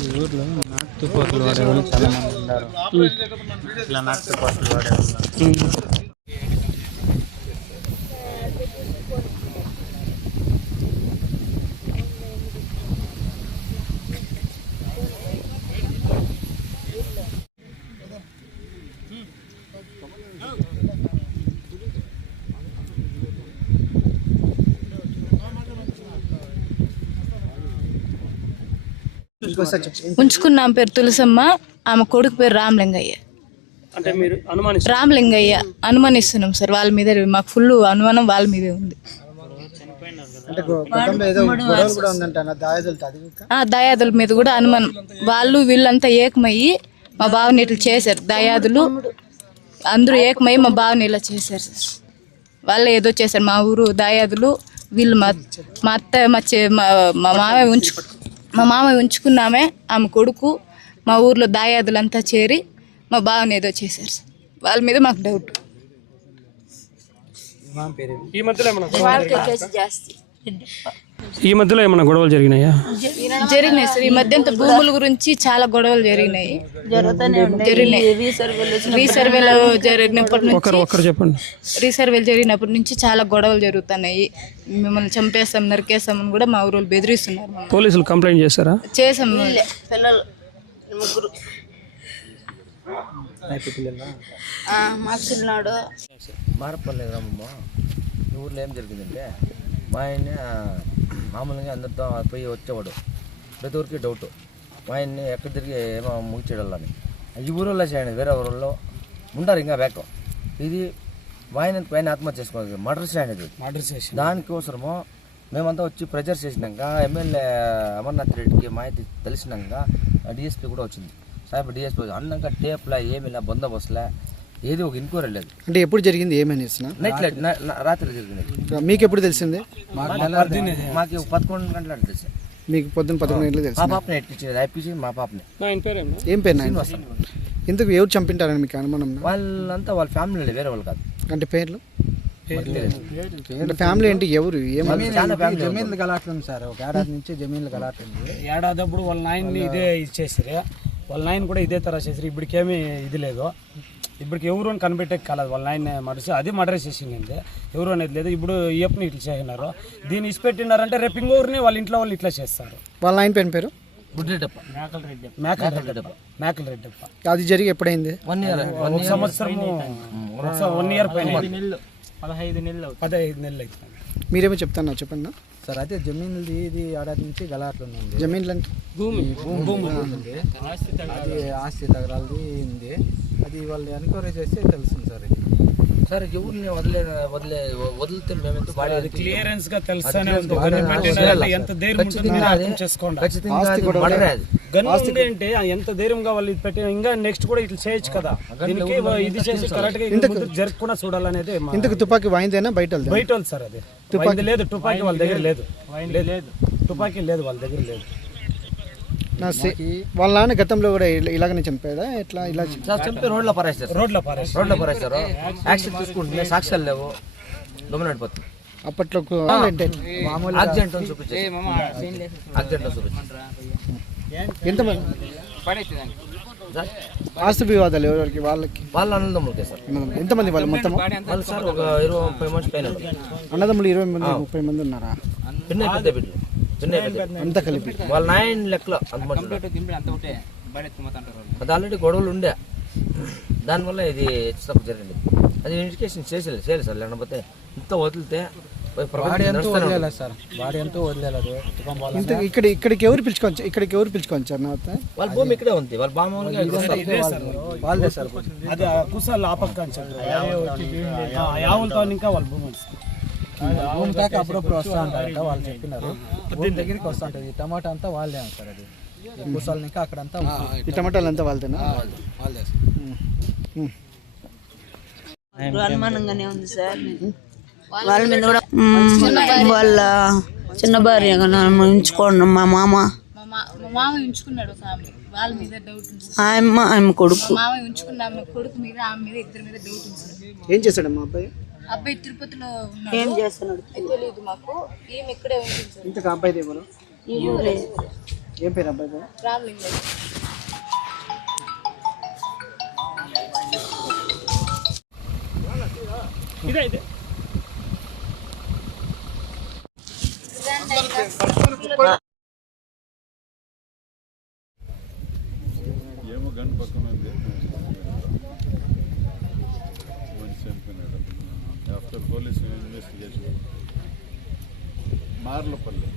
ఈ ఊర్లో నాటు పోతులు వాడేవాళ్ళు చాలా మంది ఉన్నారు. ఇట్లా నాటు పోతులు వాడేవాళ్ళు ఉంచుకున్న ఆమె పేరు తులసమ్మ, ఆమె కొడుకు పేరు రామలింగయ్య. అంటే మీరు రామలింగయ్య అనుమానిస్తున్నాం సార్. వాళ్ళ మీద మాకు ఫుల్ అనుమానం వాళ్ళ మీదే ఉంది. దయాదుల మీద కూడా అనుమానం. వాళ్ళు వీళ్ళంతా ఏకమయ్యి మా బావని ఇట్లా చేశారు. దయాదులు అందరూ ఏకమయ్యి మా బావని ఇలా చేశారు సార్. వాళ్ళే ఏదో చేశారు. మా ఊరు దయాదులు వీళ్ళు మా అత్త మా మామయ్య ఉంచుకున్నామే, ఆమె కొడుకు మా ఊర్లో దాయాదులంతా చేరి మా బావని ఏదో చేశారు సార్. వాళ్ళ మీద మాకు డౌట్. ఈ మధ్యలో ఏమైనా గొడవలు జరిగినాయా? జరిగినాయి సార్. ఈ మధ్య భూముల గురించి చాలా గొడవలు జరిగినాయి. రీసర్వేలో జరిగినప్పటి నుంచి చెప్పండి. రీసర్వేలు జరిగినప్పటి నుంచి చాలా గొడవలు జరుగుతున్నాయి. మిమ్మల్ని చంపేస్తాం, నరికేస్తామని కూడా మా ఊరు బెదిరిస్తున్నారు. పోలీసులు కంప్లైంట్ చేశారా? చేసాం. పిల్లలు ముగ్గురు మా చిన్నాడు మారపల్లేదు రామమ్మ. ఈ ఊర్లో ఏం జరిగిందంటే మా ఆయన్ని మామూలుగా అందరితో పోయి వచ్చేవాడు. ప్రతి ఊరికి డౌట్ మా ఆయన్ని ఎక్కడ తిరిగి ఏమో ముగిచేయాలని. ఈ ఊరిలో చేయండి, వేరే ఊరిలో ఉంటారు ఇంకా బ్యాక్. ఇది మా ఆయన ఆత్మహత్య చేసుకోవాలి, మర్డర్ చేయండి. దానికోసము మేమంతా వచ్చి ప్రెజర్ చేసినాక ఎమ్మెల్యే అమర్నాథ్ రెడ్డికి మాహితి తెలిసినాక డిఎస్పీ కూడా వచ్చింది. సాహెబ్ డిఎస్పీ అన్నాక టేప్లా ఏమిలా బందోబస్తులే ఏది ఒక ఎంక్వైరీ లేదు. అంటే ఎప్పుడు జరిగింది? ఏమని రాత్రి జరిగింది. మీకు ఎప్పుడు తెలిసింది? మాకు 11 గంటల తెలుసు. మీకు పొద్దున్న 11 గంటలు తెలుసు. మా పాపని ఎట్టించింది మా పాపని. ఏం పేరు? ఎందుకు ఎవరు చంపింటారని మీకు అనుమానం? వాళ్ళంతా వాళ్ళ ఫ్యామిలీ, వేరే వాళ్ళు కాదు. అంటే పేర్లు అంటే ఫ్యామిలీ ఏంటి? ఎవరు? జమీన్లు గలాట్లుంది సార్. ఒక ఏడాది నుంచి జమీన్లు గలాట్లుంది. ఏడాది అప్పుడు వాళ్ళ నాయన్ని ఇదే ఇచ్చేసారు. వాళ్ళ నాయన కూడా ఇదే తర చేసారు. ఇప్పటికేమీ ఇది లేదు. ఇప్పటికి ఎవరు కనిపెట్టే కాలేదు. వాళ్ళ నాయన మర్డర్ అది మర్డర్ చేసింది. ఎవరు అనేది లేదు. ఇప్పుడు ఈయప్పని ఇట్లా చేసినారు. దీన్ని ఇచ్చిపెట్టినారంటే రేపు ఇంకొకరిని వాళ్ళ ఇంట్లో వాళ్ళు ఇట్లా చేస్తారు. వాళ్ళ నాయన పేరు మేకల రెడ్డప్ప. అది జరిగి ఎప్పుడైంది? 1 ఇయర్. ఒక సంవత్సరము 1 ఇయర్ పైన 15 నెలలు అవుతుంది. మీరేమో చెప్తాను చెప్పండి సార్. అయితే జమీన్లది ఇది ఏడాది నుంచి గలాట్లు ఉంది. జమీన్లు అంటే భూమి అది ఆస్తి తగరాలది ఉంది. అది వాళ్ళు ఎన్క్వైరీ చేస్తే తెలుస్తుంది సార్. ఇది సార్ ఎవరిని వదిలితే మేమెంత క్లియరెన్స్ గా తెలుస్తానే ఉంది. ఎంత ధైర్యంగా వాళ్ళు పెట్టిన ఇంకా నెక్స్ట్ కూడా ఇట్లా చేయొచ్చు కదా. దీనికి ఇది చేసి కరెక్ట్ గా జరగకుండా చూడాలనేది. ఇంతకు తుపాకీ వాయిందేనా బయట వాళ్ళు సార్? అది తుపాకీ లేదు. తుపాకీ వాళ్ళ దగ్గర లేదు. తుపాకీ లేదు వాళ్ళ దగ్గర లేదు. వాళ్ళ నాన్న గతంలో కూడా ఇలాగనే చంపేదా? ఎట్లా ఇలా చంపి రోడ్లో పారేస్తారు. యాక్షన్ తీసుకుంటే సాక్ష్యాలు లేవు, దొమ్మనడిపోతుంది. అప్పట్లో యాక్సిడెంట్ చూపించారు. ఎంతమంది ఆస్తి వివాదాలు ఎవరికి? వాళ్ళ అన్నదమ్ములకే సార్. ఎంతమంది వాళ్ళు మొత్తం? వాళ్ళు సార్ ఒక 20-30 మంది పైన. అన్నదమ్ములు 20-30 మంది ఉన్నారా? అంతా కలిపి వాళ్ళ 9 లెక్కలో అది ఆల్రెడీ గొడవలు ఉండే. దానివల్ల ఇది తప్పు జరిగింది. అది ఇన్వెస్టిగేషన్ చేయాలి సార్. లేకపోతే ఇంత వదిలితే ఇక్కడికి ఎవరు పిలుచుకోవచ్చు సార్? వాళ్ళ భూమి ఇక్కడే ఉంది. వాళ్ళ వాళ్ళదే సార్. అది కుసాలు ఆపక్క యావులతో ఇంకా వాళ్ళ భూమి భూమి కాక అప్పుడప్పుడు వస్తూ ఉంటారంట. వాళ్ళు చెప్పినారు భూమి దగ్గరికి వస్తూ ఉంటుంది. ఈ టమాటా అంతా వాళ్ళదే సార్. అది కుసాలు ఇంకా అక్కడంతా ఈ టమాటాలు అంతా వాళ్ళదేనా? వాళ్ళదే అనుమానంగానే ఉంది సార్. వాళ్ళ మీద కూడా వాళ్ళ చిన్న భార్య ఉంచుకోండి. మా మామ ఉంచుకున్నాడు. వాళ్ళ మీద డౌట్ ఉంది. ఆమె కొడుకు మామయ్య ఉంచుకున్న ఆమె కొడుకు మీద, ఆమె మీద, ఇద్దరి మీద డౌట్ ఉంది. ఏం చేశాడమ్మా అబ్బాయి తిరుపతిలో ఏం చేస్తున్నాడు తెలియదు మాకు. ఈమె ఇక్కడే ఉంటుంది. ఇంతకు అబ్బాయి ఎవరు? ఏం పేరు అబ్బాయి పేరు? ట్రావెలింగ్ ఏమో గంట పక్కన ఉంది మనిషి చనిపోయినాడు ఆఫ్టర్ పోలీస్ ఇన్వెస్టిగేషన్ మార్లపల్లి